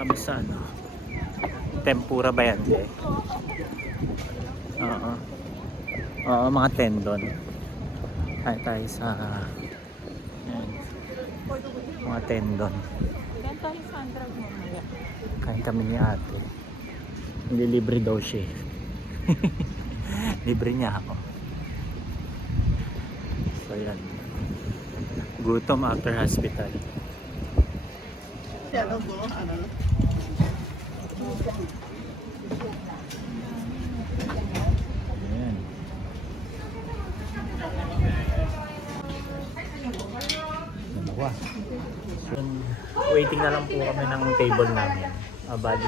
kami sa ano, tempura ba yan? Oo. Oo, mga tendon. Kain tayo sa yan, mga tendon. Ilan tayo sa Andrag mamaya? Kain kami ni ate. Hindi libre daw siya. Libre niya ako. So yan. Gutom after hospital. Ayan. Dalawa. So, waiting na lang po kami ng table namin. Bali,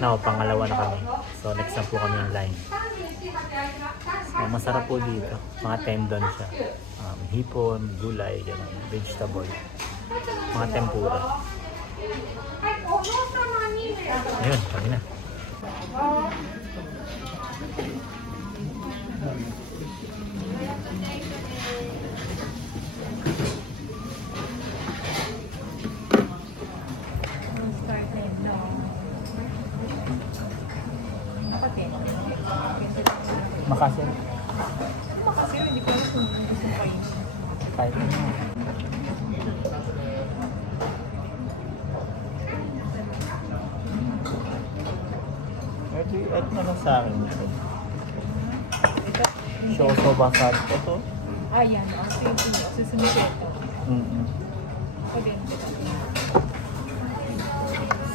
pangalawa na kami. So next na po kami in line. So, masarap po dito. Mga tendon siya. Hipon, gulay, ganun, vegetable. Mga tempura. Ayun, kami na. Start na yun lang. Nakatin. Makasin. Kasi hindi ko alam kung gusto pa yun. Kahit ano. Ito na lang sa akin. Ito? Shoso basad. Ito. Yan. Ito yung susunod ito. Ako din.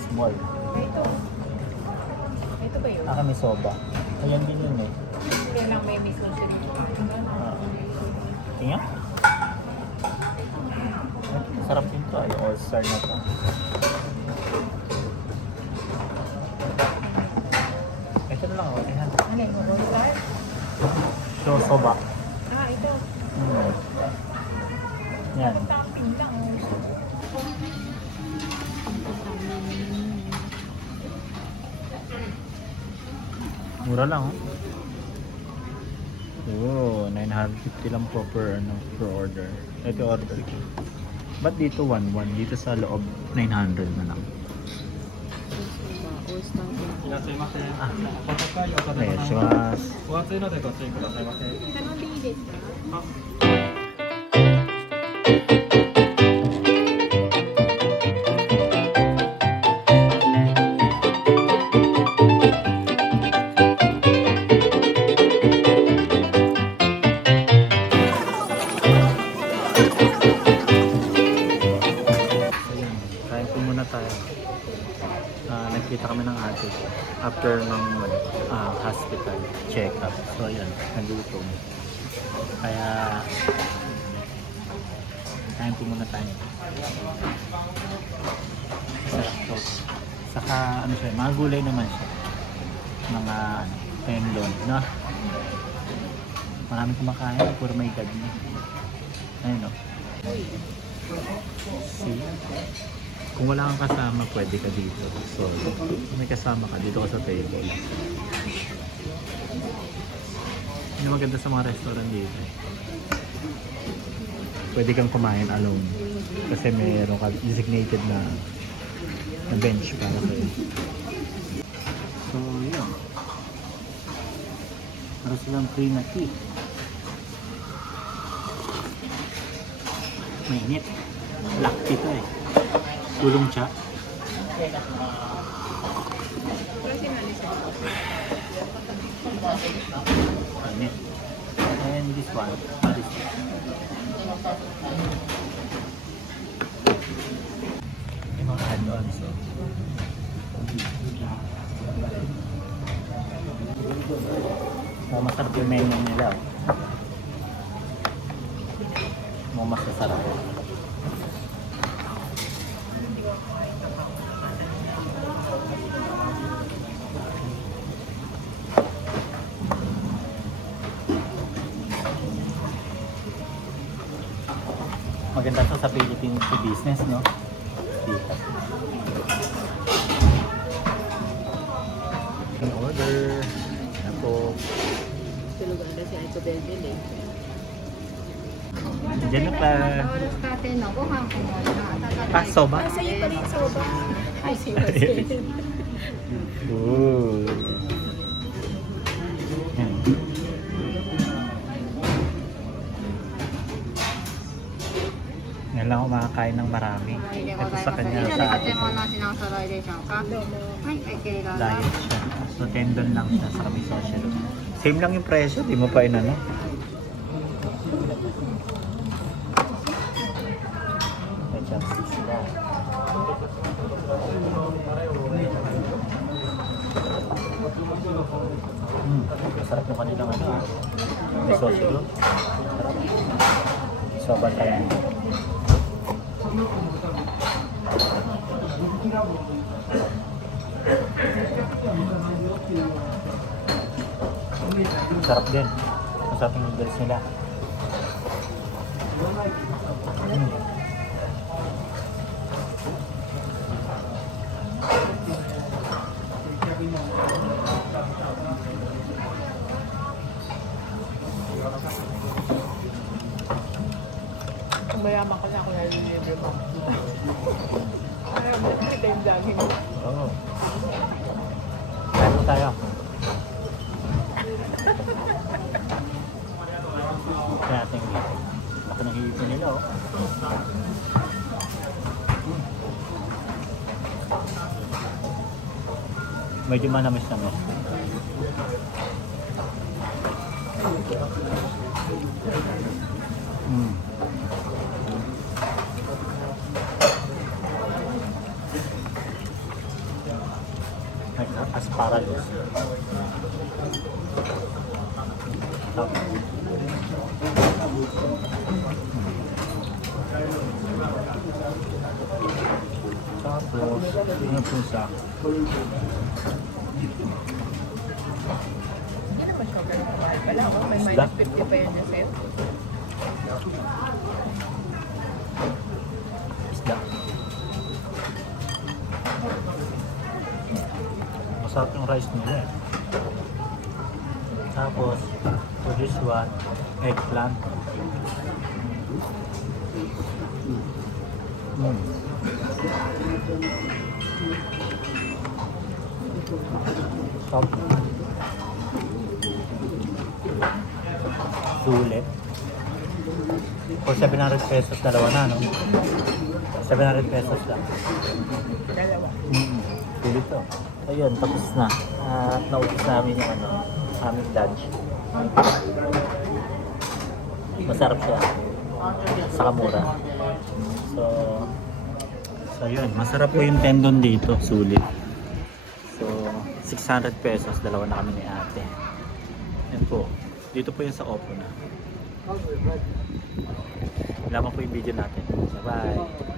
Small. Ito. Ito ba yun? May soba. Ayan din yun eh. Kailang may mismo siya dito. Tingnan. Sarap din to. Yung all-star na to. Ito na lang ako. Tingnan. Ano yung roll-star? Soba. Ito. Yan. Topping lang. Mura lang oh. Oh, 950 lang po per order. Ito order ko. Ba't dito 1-1? Dito sa loob 900 na lang. Shimasu. お熱いのでご注意くださいませ。頼んでいいですか？ Kain po muna tayo. Nagkita kami ng ate ko after ng hospital check-up. So ayan, nagutom. Kaya kain po muna tayo. Sarap to. Saka ano siya, mga gulay naman siya. Mga tendon, no? Marami kumakain, puro may gad na. Ayun no. See? Kung wala kang kasama, pwede ka dito. So, kung may kasama ka, dito ka sa table. Yun ang maganda sa mga restaurant dito. Pwede kang kumain alone. Kasi mayroon ka designated na bench para sa'yo. So, yun. Para silang free na tea. Mainit. Black tea to eh. Tulong siya. Mainit. And this one. What is this? Yung mga add-ons. So, masarap yung menu nila. Mas masarap. Maganda to sa Philippine business, no? Dito. Yung order. Ano po? Tulugan na si Aito Belbel eh. Jennifer. ロールスターテンのご飯この温かい Ah, soba? Sa'yo pa rin soba. Ay, si Ooh. Yan. Yan lang ako makakain ng marami. で Ito ござい sa ます。 kanya 以上で sa 建物の品お揃いでしょうか。はい、お受け入れどうぞ。 diet siya. So tendon lang siya sa kami social. Same lang yung presyo, di mo pa inano. May chopsticks sila. Masarap yung kanilang ano. May sauce yun. Sarap. Soba tayo. Sarap din. Masarap yung noodles nila. Kung mayaman ka na ako nalilibre mo. Ayaw mo, kita yung vlogging mo. Oo. Kain mo tayo. Kaya natin laki ng hihipin nila oh. Medyo manamis-namis. Asparagus. Tapos, ano po sa Hindi naman siya ganun kamahal pala. Oh. May Isda? minus 50 pa yan na sale. isda. Masarap yung rice nila eh. Tapos, for this one, eggplant. Top. Sulit. For 700 pesos, dalawa na, no? 700 pesos lang. Dalawa. Sulit to. Ayun, tapos na. At naubos namin yung ano, aming lunch. Masarap siya. Saka mura. So yun, masarap po yung tendon dito, sulit. So, 600 pesos, dalawa na kami ni ate. Yan po. Dito po yung sa Oppo na. Wala po yung video natin. Bye-bye.